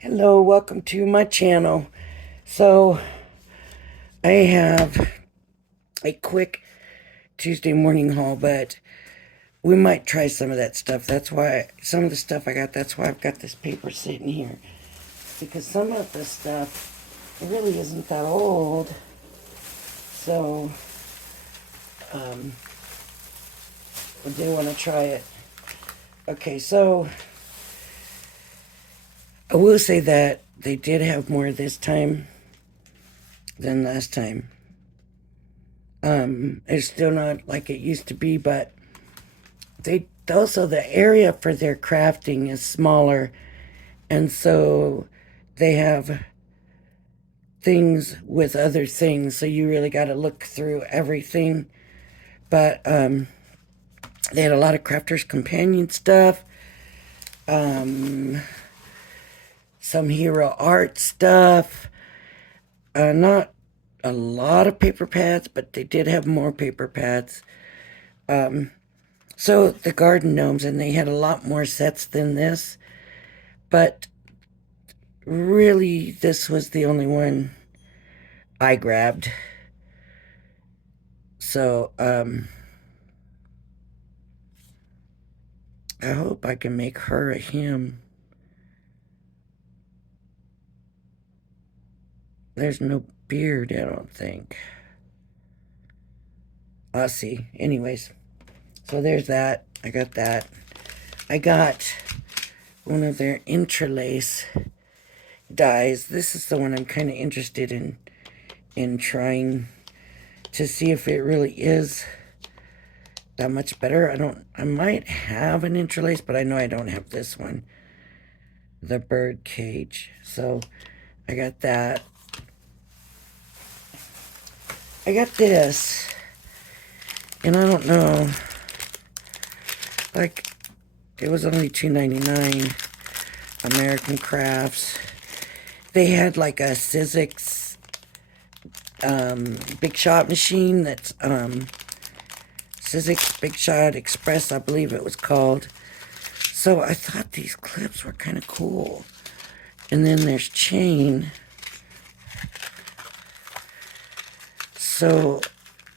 Hello, welcome to my channel. So, I have a quick Tuesday morning haul, but we might try some of that stuff. That's why, some of the stuff I got, that's why I've got this paper sitting here. Because some of the stuff, it really isn't that old. So, um, I do want to try it. Okay, so, I will say that they did have more this time than last time. It's still not like it used to be, but they also, the area for their crafting is smaller, and so they have things with other things, so you really got to look through everything. But they had a lot of crafters companion stuff, um, some hero art stuff, not a lot of paper pads, but they did have more paper pads. So the garden gnomes, and they had a lot more sets than this, but really this was the only one I grabbed. So I hope I can make her a him. There's no beard, I don't think. I'll see. Anyways, so there's that. I got that. I got one of their Interlace dies. This is the one I'm kind of interested in trying to see if it really is that much better. I might have an Interlace, but I know I don't have this one, the bird cage. So I got that. I got this, and I don't know, like, it was only $2.99. American Crafts. They had like a Sizzix Big Shot machine that's Sizzix Big Shot Express, I believe it was called. So I thought these clips were kind of cool. And then there's chain. So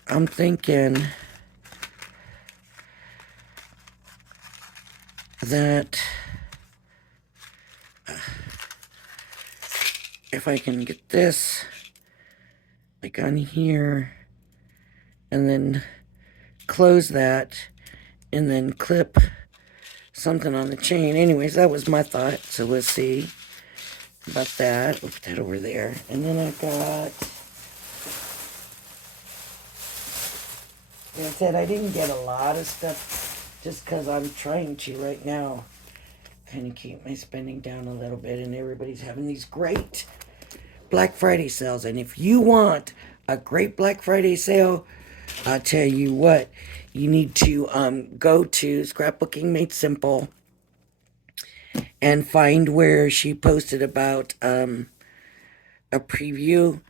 I'm thinking that if I can get this like on here and then close that and then clip something on the chain. Anyways, that was my thought, so we'll see about that. We'll put that over there. And then I got, like I said, I didn't get a lot of stuff just because I'm trying to right now kind of keep my spending down a little bit, and everybody's having these great Black Friday sales. And if you want a great Black Friday sale, I'll tell you what, you need to go to Scrapbooking Made Simple and find where she posted about a preview.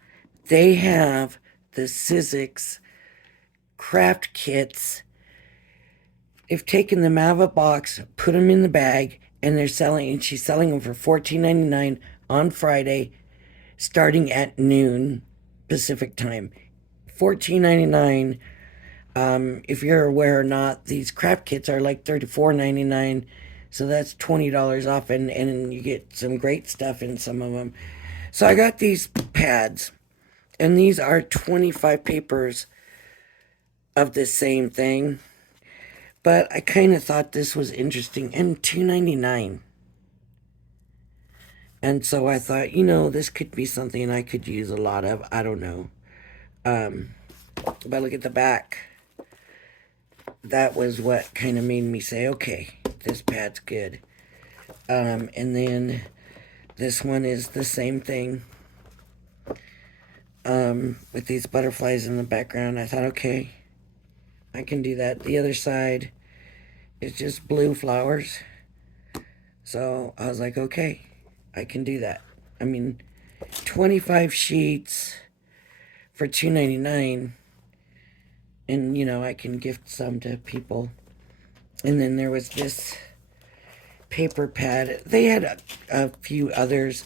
They have the Sizzix craft kits. They've taken them out of a box, put them in the bag, and she's selling them for $14.99 on Friday, starting at noon Pacific time. $14.99. If you're aware or not, these craft kits are like $34.99, so that's $20 off, and you get some great stuff in some of them. So I got these pads, and these are 25 papers of the same thing, but I kind of thought this was interesting, and $2.99. And so I thought, this could be something I could use a lot of. I don't know. But look at the back. That was what kind of made me say, okay, this pad's good. And then this one is the same thing. With these butterflies in the background. I thought, okay, I can do that. The other side is just blue flowers. So I was like, okay, I can do that. I mean, 25 sheets for $2.99. And, I can gift some to people. And then there was this paper pad. They had a few others.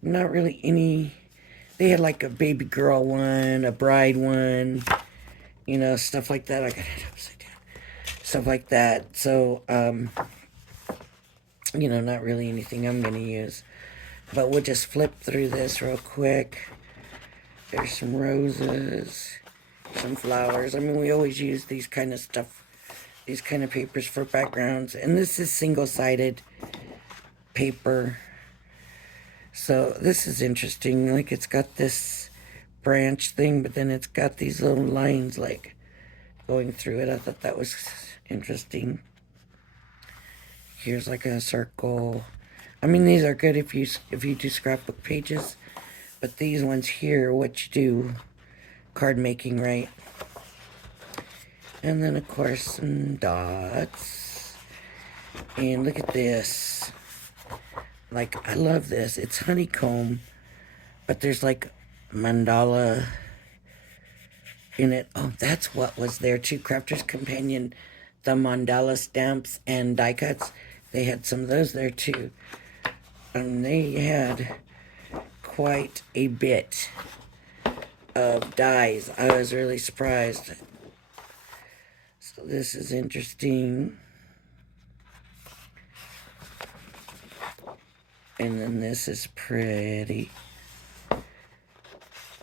Not really any. They had like a baby girl one, a bride one, you know, stuff like that. I got it upside down. Stuff like that. So, you know, not really anything I'm going to use. But we'll just flip through this real quick. There's some roses, some flowers. I mean, we always use these kind of stuff, these kind of papers for backgrounds. And this is single-sided paper. So this is interesting. Like, it's got this branch thing, but then it's got these little lines, like, going through it. I thought that was interesting. Here's like a circle. I mean, these are good if you do scrapbook pages, but these ones here, what you do, card making, right? And then of course some dots. And look at this. Like, I love this. It's honeycomb, but there's like mandala in it. Oh, that's what was there too. Crafter's Companion, the mandala stamps and die cuts. They had some of those there too. They had quite a bit of dies. I was really surprised. So this is interesting. And then this is pretty.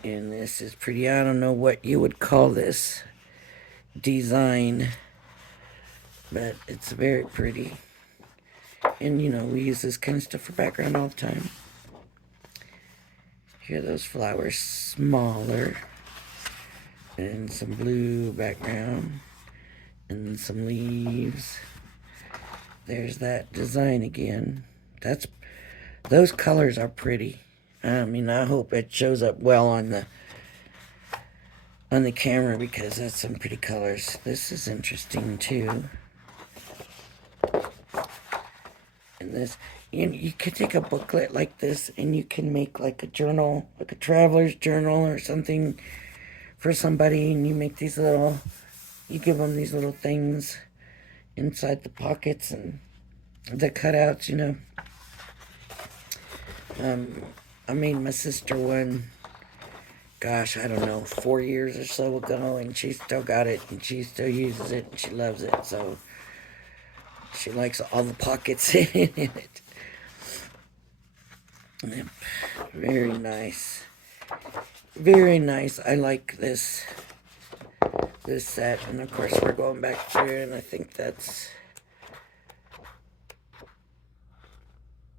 And this is pretty. I don't know what you would call this design, but it's very pretty. And, you know, we use this kind of stuff for background all the time. Here are those flowers, smaller. And some blue background. And some leaves. There's that design again. Those colors are pretty. I mean, I hope it shows up well on the camera, because that's some pretty colors. This is interesting too. And this, you could take a booklet like this and you can make like a journal, like a traveler's journal or something for somebody, and you make these little, you give them these little things inside the pockets and the cutouts, you know. I made my sister one, gosh, I don't know, 4 years or so ago, and she still got it, and she still uses it, and she loves it, so she likes all the pockets in it. Yep. Very nice. Very nice. I like this set, and of course we're going back through, and I think that's...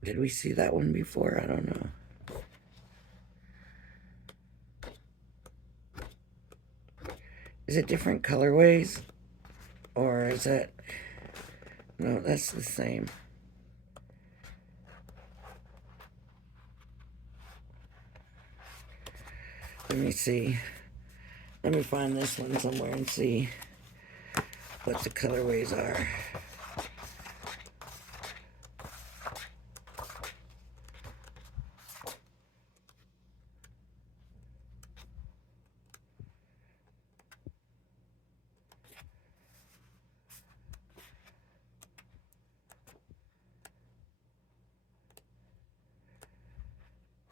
Did we see that one before? I don't know. Is it different colorways? Or is it... No, that's the same. Let me see. Let me find this one somewhere and see what the colorways are.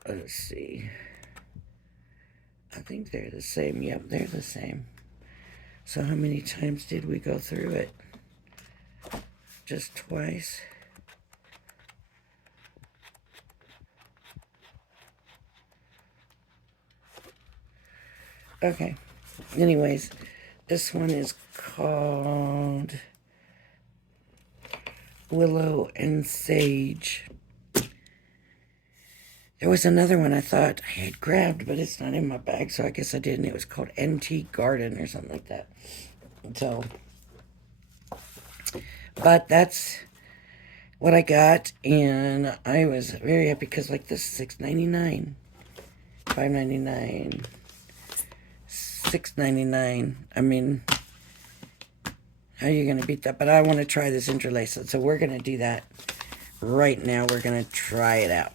Let's see. I think they're the same. Yep, they're the same. So how many times did we go through it? Just twice? Okay. Anyways, this one is called Willow and Sage. There was another one I thought I had grabbed, but it's not in my bag, so I guess I didn't. It was called Antique Garden or something like that. So, but that's what I got, and I was very happy because, like, this is $6.99, $5.99, $6.99. I mean, how are you going to beat that? But I want to try this Interlace, so we're going to do that right now. We're going to try it out.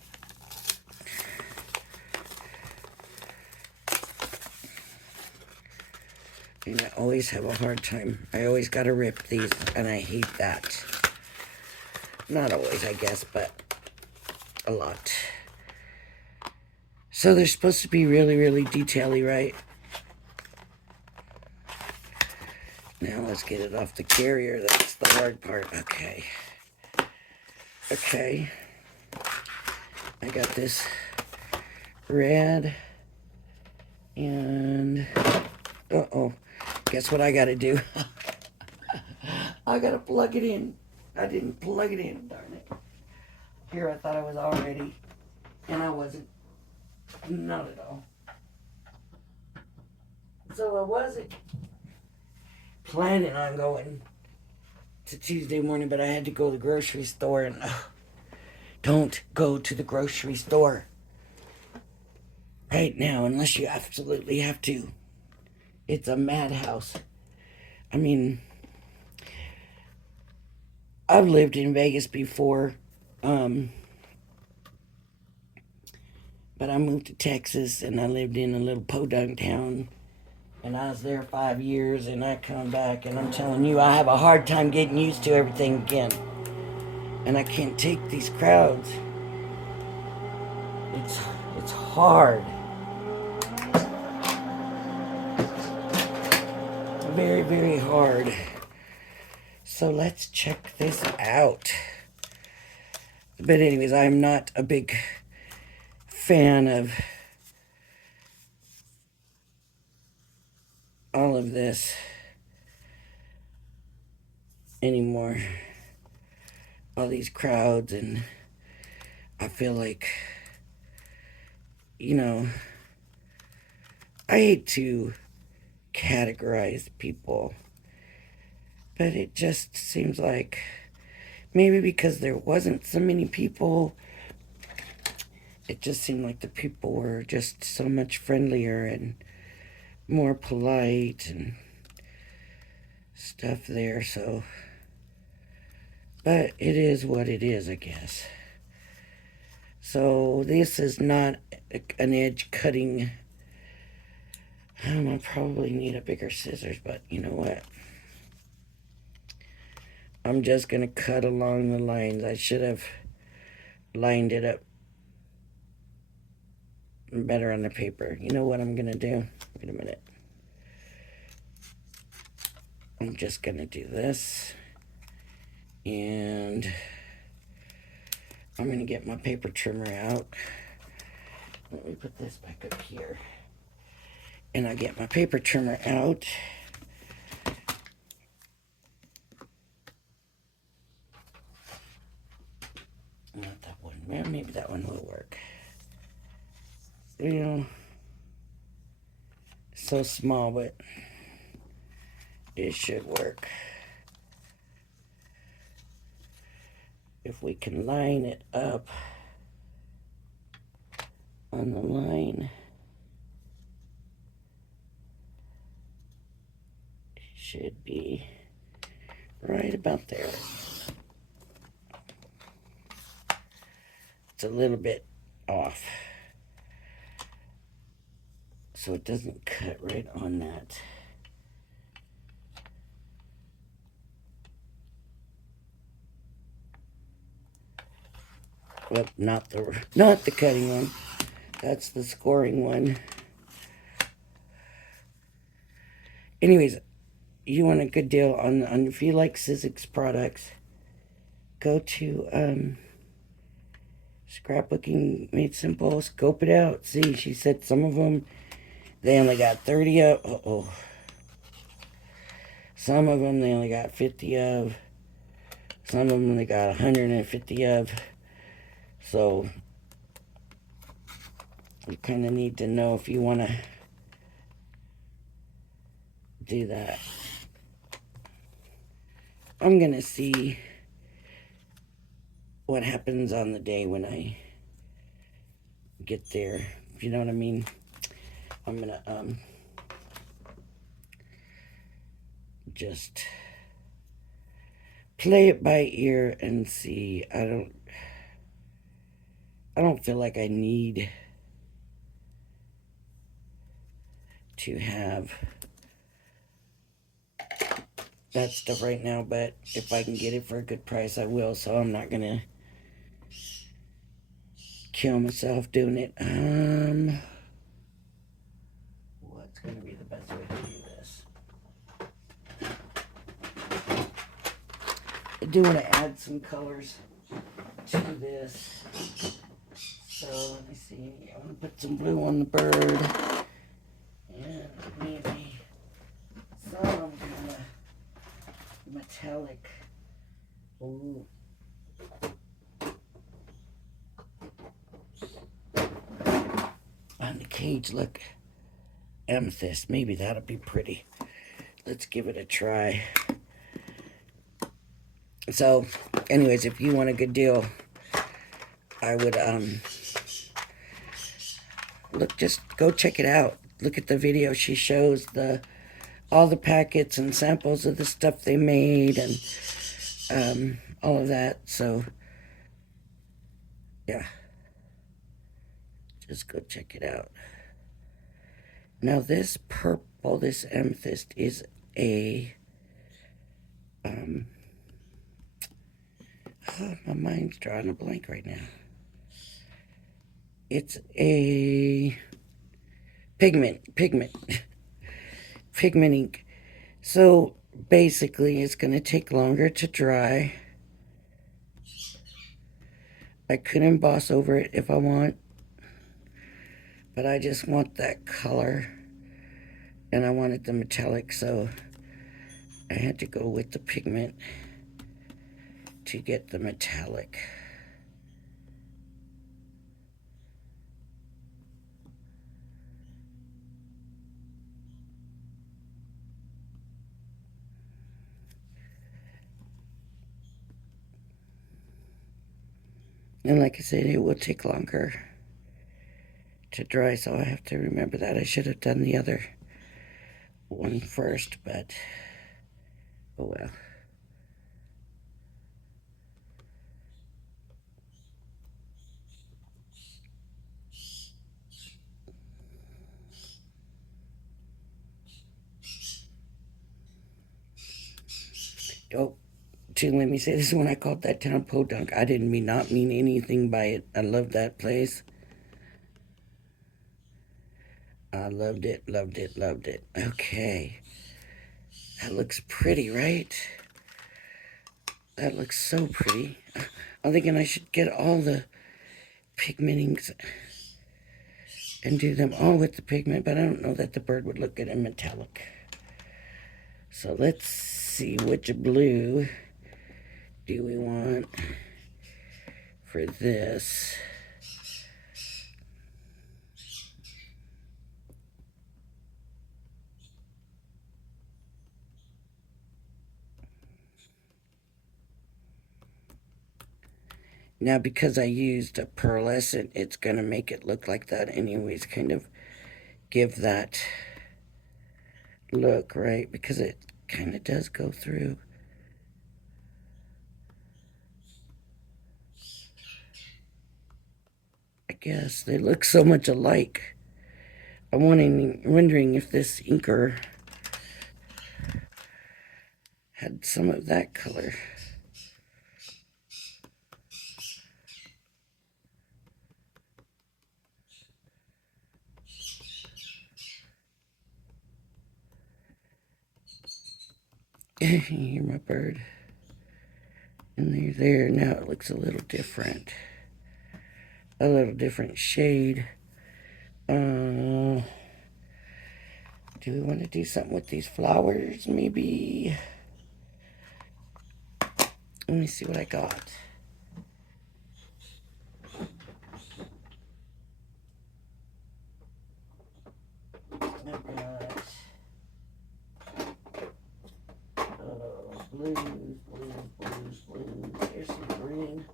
And I always have a hard time. I always got to rip these, and I hate that. Not always, I guess, but a lot. So they're supposed to be really, really detaily, right? Now let's get it off the carrier. That's the hard part. Okay. Okay. I got this red. And, uh-oh. Guess what I gotta do? I gotta plug it in. I didn't plug it in, darn it. Here, I thought I was all ready. And I wasn't. Not at all. So I wasn't planning on going to Tuesday morning, but I had to go to the grocery store, and don't go to the grocery store right now unless you absolutely have to. It's a madhouse. I mean, I've lived in Vegas before, but I moved to Texas, and I lived in a little podunk town, and I was there 5 years, and I come back, and I'm telling you, I have a hard time getting used to everything again. And I can't take these crowds. It's hard. Very, very hard. So let's check this out. But anyways, I'm not a big fan of all of this anymore. All these crowds, and I feel like, you know, I hate to categorize people, but it just seems like maybe because there wasn't so many people, it just seemed like the people were just so much friendlier and more polite and stuff there. So, but it is what it is, I guess. So this is not an edge cutting. I probably need a bigger scissors, but you know what? I'm just going to cut along the lines. I should have lined it up better on the paper. You know what I'm going to do? Wait a minute. I'm just going to do this. And I'm going to get my paper trimmer out. Let me put this back up here. And I get my paper trimmer out. Not that one. Well, maybe that one will work. You know, so small, but it should work. If we can line it up on the line, it should be right about there. It's a little bit off, so it doesn't cut right on that. Well, not the cutting one. That's the scoring one. Anyways, you want a good deal on if you like Sizzix products, go to Scrapbooking Made Simple. Scope it out. See, she said some of them they only got 30 of. Some of them they only got 50 of. Some of them they got 150 of. So you kind of need to know if you want to do that. I'm going to see what happens on the day when I get there. If you know what I mean. I'm going to just play it by ear and see. I don't feel like I need to have that stuff right now, but if I can get it for a good price, I will. So I'm not gonna kill myself doing it. What's gonna be the best way to do this? I do want to add some colors to this. So let me see. I want to put some blue on the bird, and maybe some kind of metallic. Ooh. On the cage, look, amethyst. Maybe that'll be pretty. Let's give it a try. So, anyways, if you want a good deal, I would look, just go check it out. Look at the video. She shows all the packets and samples of the stuff they made and all of that. So, yeah, just go check it out. Now this purple, this amethyst is a oh, my mind's drawing a blank right now. It's a pigment ink. So basically it's going to take longer to dry. I could emboss over it if I want, but I just want that color and I wanted the metallic, so I had to go with the pigment to get the metallic. And like I said, it will take longer to dry, so I have to remember that. I should have done the other one first, but oh well. Oh, let me say this: when I called that town Podunk, I didn't not mean anything by it. I love that place. I loved it, loved it, loved it. Okay. That looks pretty, right? That looks so pretty. I'm thinking I should get all the pigmentings and do them all with the pigment, but I don't know that the bird would look good in metallic. So let's see which blue do we want for this. Now, because I used a pearlescent, it's going to make it look like that anyways, kind of give that look, right? Because it kind of does go through. I guess they look so much alike. I'm wondering if this inker had some of that color. You hear my bird. And they're there. Now it looks a little different. A little different shade. Do we want to do something with these flowers? Maybe. Let me see what I got. Blues. Here's some green.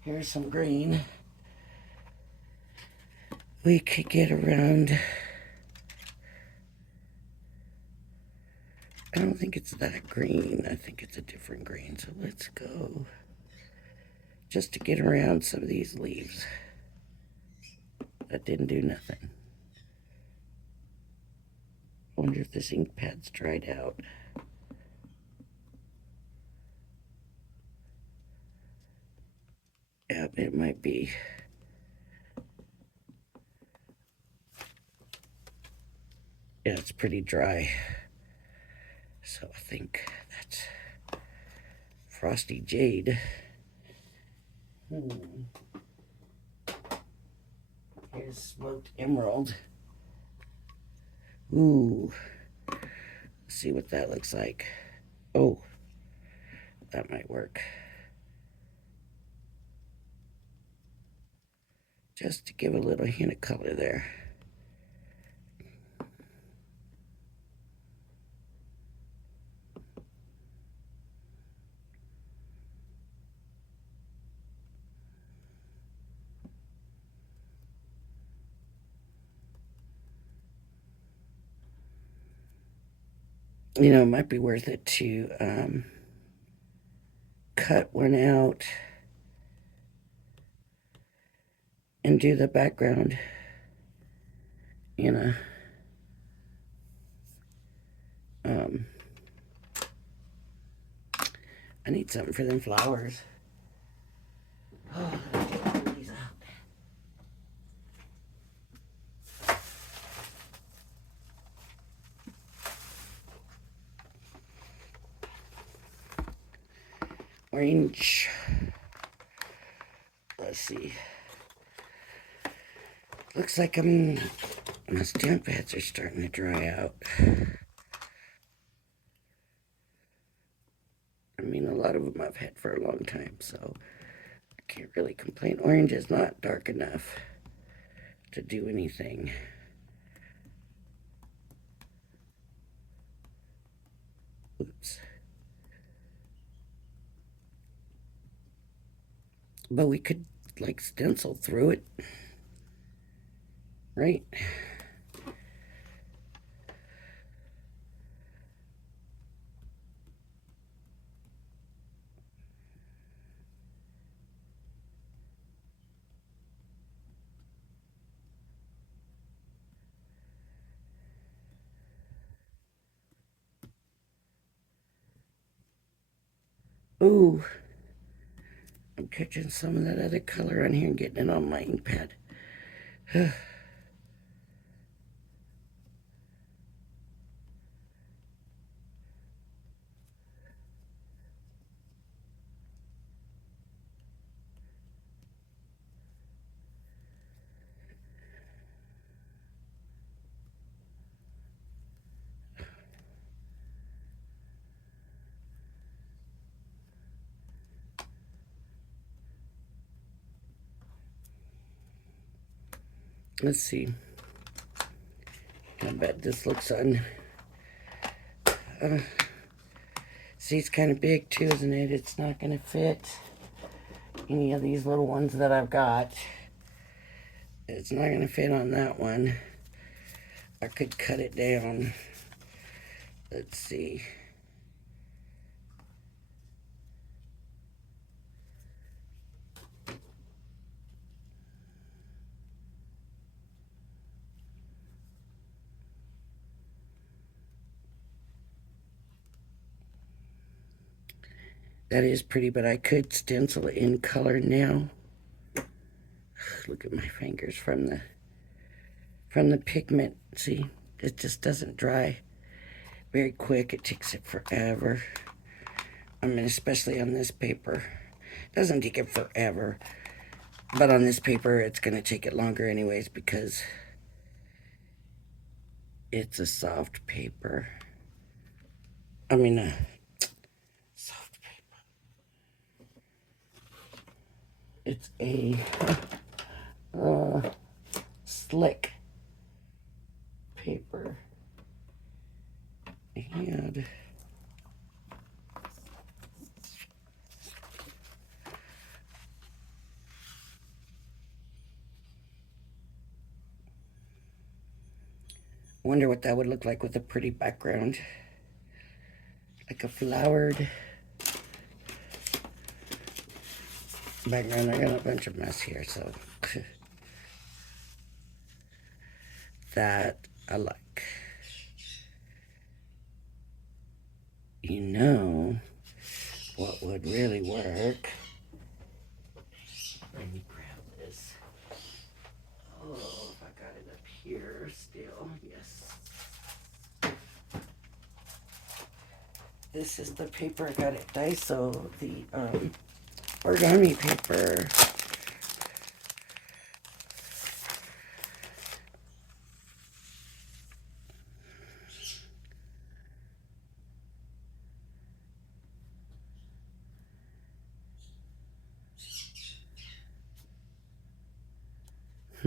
Here's some green. We could get around. I don't think it's that green. I think it's a different green. So let's go just to get around some of these leaves. That didn't do nothing. I wonder if this ink pad's dried out. Yeah, it might be. Yeah, it's pretty dry. So I think that's Frosty Jade. Here's Smoked Emerald. Ooh. Let's see what that looks like. Oh, that might work. Just to give a little hint of color there. You know, it might be worth it to cut one out and do the background in a I need something for them flowers. Oh, let me take these out. Orange. Let's see. Looks like my stamp pads are starting to dry out. I mean, a lot of them I've had for a long time, so I can't really complain. Orange is not dark enough to do anything. Oops. But we could, like, stencil through it, right? Ooh. I'm catching some of that other color on here and getting it on my ink pad. Let's see. I bet this looks on. See, it's kind of big too, isn't it? It's not going to fit any of these little ones that I've got. It's not going to fit on that one. I could cut it down. Let's see. That is pretty, but I could stencil it in color now. Look at my fingers from the pigment. See, it just doesn't dry very quick. It takes it forever. I mean, especially on this paper. It doesn't take it forever, but on this paper, it's going to take it longer anyways because it's a soft paper. I mean, soft paper. It's a slick paper. And wonder what that would look like with a pretty background. Like a flowered background. I got a bunch of mess here, so that I like. You know what would really work let me grab this. Oh, if I got it up here still, yes. This is the paper I got at Daiso, the origami paper.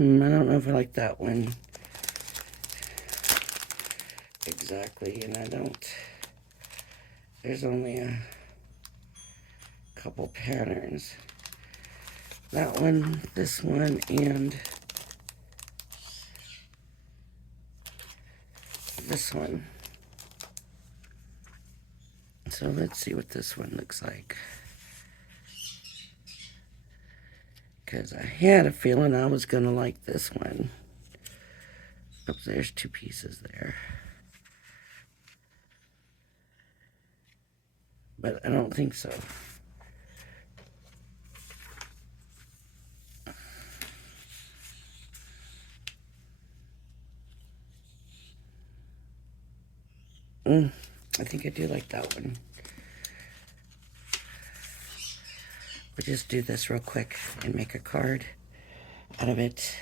I don't know if I like that one exactly, and I don't. There's only a couple patterns. That one, this one, and this one. So let's see what this one looks like. Because I had a feeling I was going to like this one. Oops, there's two pieces there. But I don't think so. I think I do like that one. We'll just do this real quick and make a card out of it.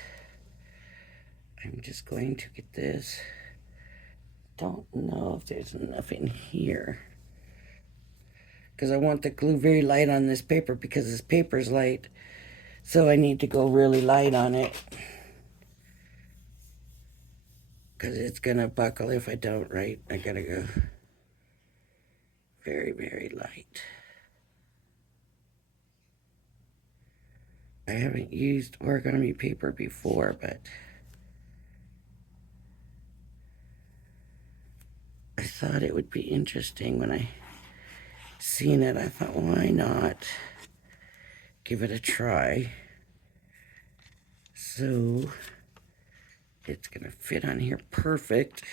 I'm just going to get this. Don't know if there's enough in here. Because I want the glue very light on this paper because this paper's light. So I need to go really light on it. Because it's going to buckle if I don't, right? I got to go very, very light. I haven't used origami paper before, but I thought it would be interesting when I seen it. I thought, why not give it a try? So it's gonna fit on here perfect,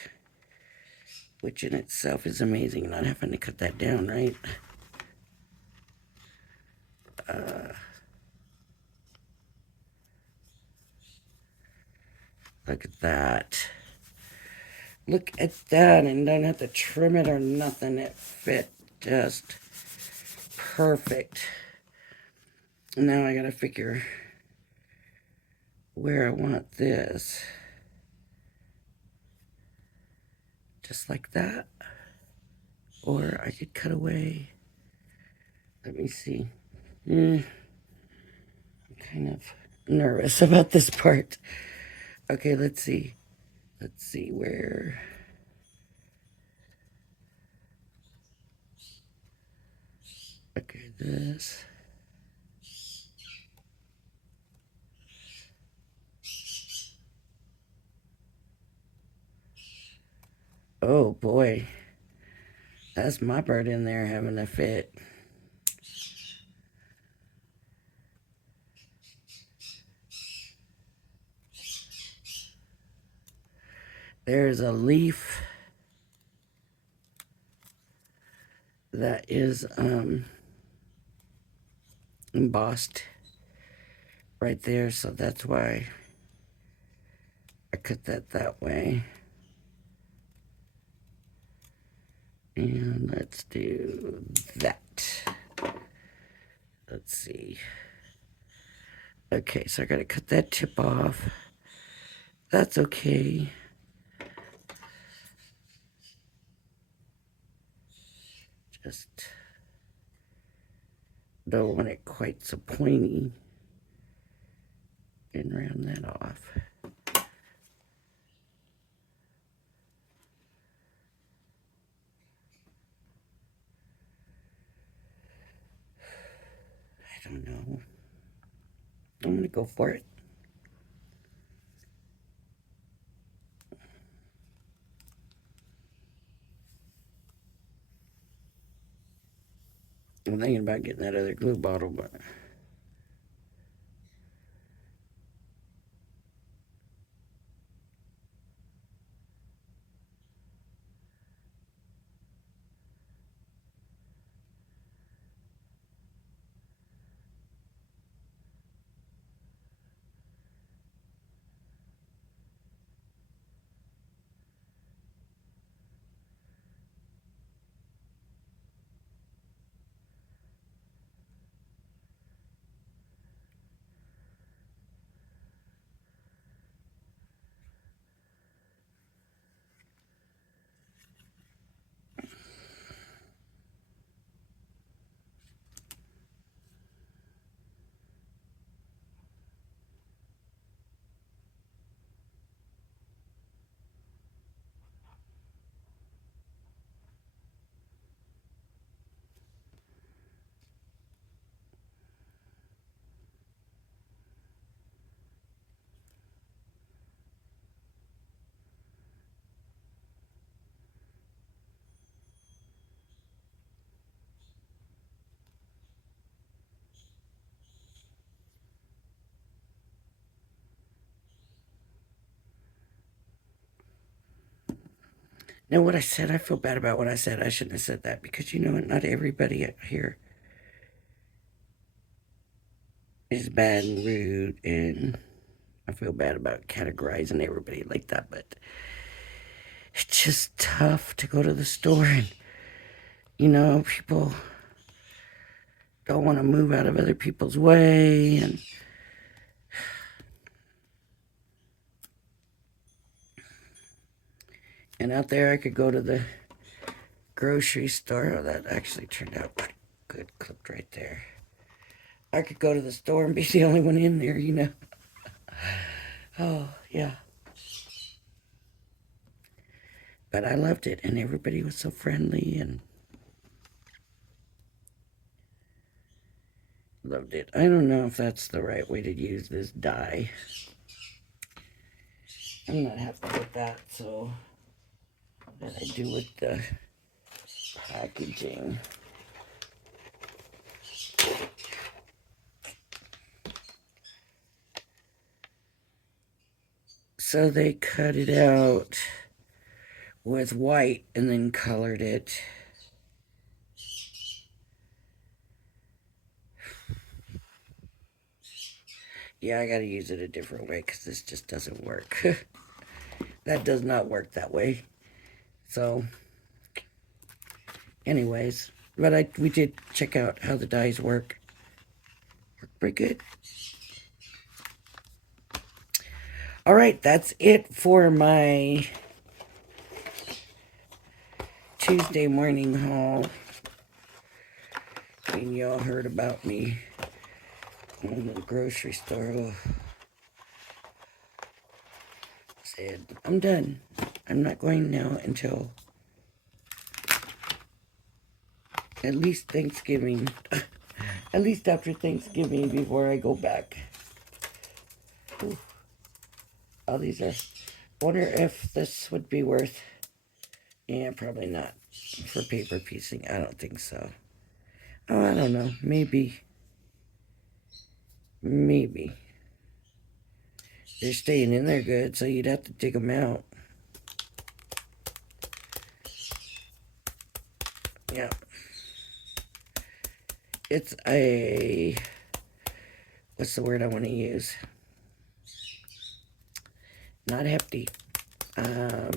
which in itself is amazing, not having to cut that down, right? Look at that. Look at that, and don't have to trim it or nothing. It fit just perfect. Now I gotta figure where I want this. Just like that. Or I could cut away. Let me see. I'm kind of nervous about this part. Okay, let's see. Let's see where. Okay, this. Oh boy. That's my bird in there having a fit. There's a leaf that is embossed right there, so that's why I cut that way. And let's do that. Let's see. Okay, so I gotta cut that tip off. That's okay. Just don't want it quite so pointy. And round that off. I don't know. I'm gonna go for it. I'm thinking about getting that other glue bottle, but Now, what I said, I feel bad about what I said. I shouldn't have said that because you know what? Not everybody here is bad and rude, and I feel bad about categorizing everybody like that, but it's just tough to go to the store and, people don't want to move out of other people's way, and out there I could go to the grocery store. Oh, that actually turned out good, clipped right there. I could go to the store and be the only one in there. Oh, yeah. But I loved it, and everybody was so friendly and loved it. I don't know if that's the right way to use this dye. I'm not happy with that, so what I do with the packaging. So they cut it out with white and then colored it. Yeah, I gotta use it a different way because this just doesn't work. That does not work that way. So, anyways, but we did check out how the dyes work. Work pretty good. All right, that's it for my Tuesday morning haul. And y'all heard about me in the grocery store. Oh. Said, I'm done. I'm not going now until at least Thanksgiving. At least after Thanksgiving before I go back. Ooh. All these are... Wonder if this would be worth... Yeah, probably not. For paper piecing, I don't think so. Oh, I don't know. Maybe. Maybe. They're staying in there good, so you'd have to dig them out. Yeah. It's a... What's the word I want to use? Not hefty. I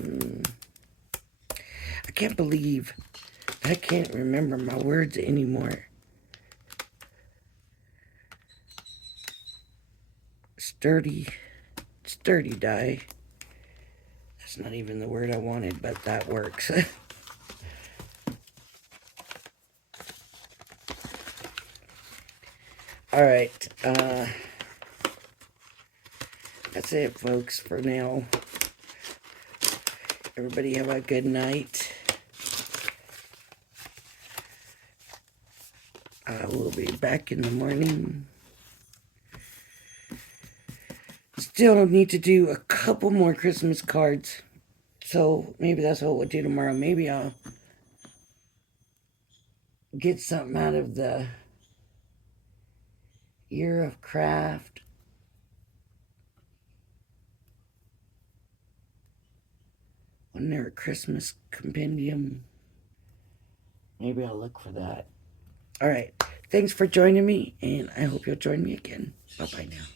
can't believe I can't remember my words anymore. Sturdy dye. That's not even the word I wanted, but that works. All right. That's it, folks, for now. Everybody have a good night. I will be back in the morning. Still need to do a couple more Christmas cards. So maybe that's what we'll do tomorrow. Maybe I'll get something out of the Year of Craft. Wasn't there a Christmas compendium? Maybe I'll look for that. All right. Thanks for joining me, and I hope you'll join me again. Bye-bye now.